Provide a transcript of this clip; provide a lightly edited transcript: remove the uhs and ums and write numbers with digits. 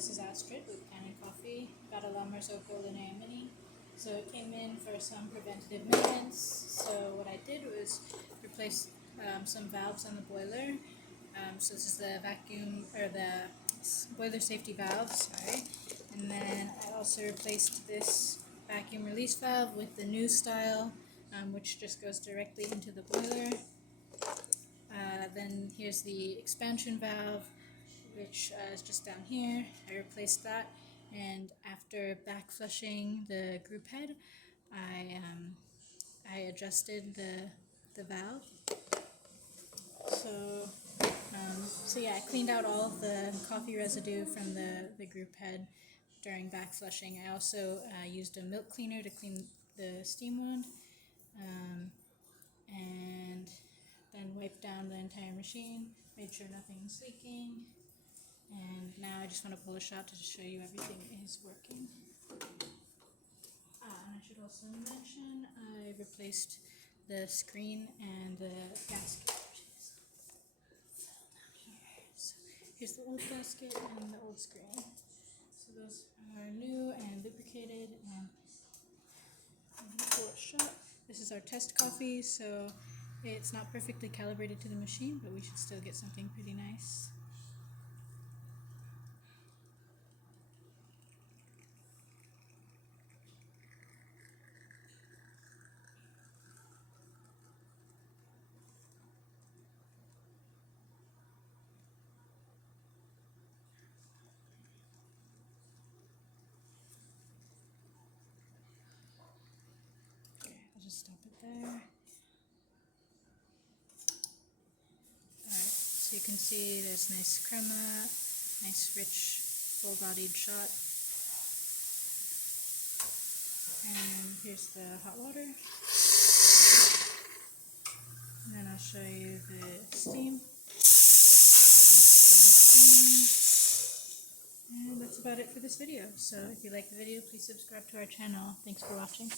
this is Astrid with Kanen Coffee. Got a Marzocco Linea mini. So it came in for some preventative maintenance. So what I did was replace some valves on the boiler. So this is the vacuum, or the boiler safety valve, sorry. And then I also replaced this vacuum release valve with the new style, which just goes directly into the boiler. Then here's the expansion valve, which is just down here. I replaced that, and after back flushing the group head, I adjusted the valve. So yeah, I cleaned out all of the coffee residue from the group head during back flushing. I also used a milk cleaner to clean the steam wand, and then wiped down the entire machine, made sure nothing's leaking. And now I just want to pull a shot to show you everything is working. And I should also mention I replaced the screen and the gasket, which is down here. So here's the old gasket and the old screen. So those are new and lubricated, and I'm going to pull a shot. This is our test coffee, so it's not perfectly calibrated to the machine, but we should still get something pretty nice. I'll just stop it there. Alright, so you can see there's nice crema, nice rich full-bodied shot. And here's the hot water. And then I'll show you the steam. And that's about it for this video. So if you like the video, please subscribe to our channel. Thanks for watching.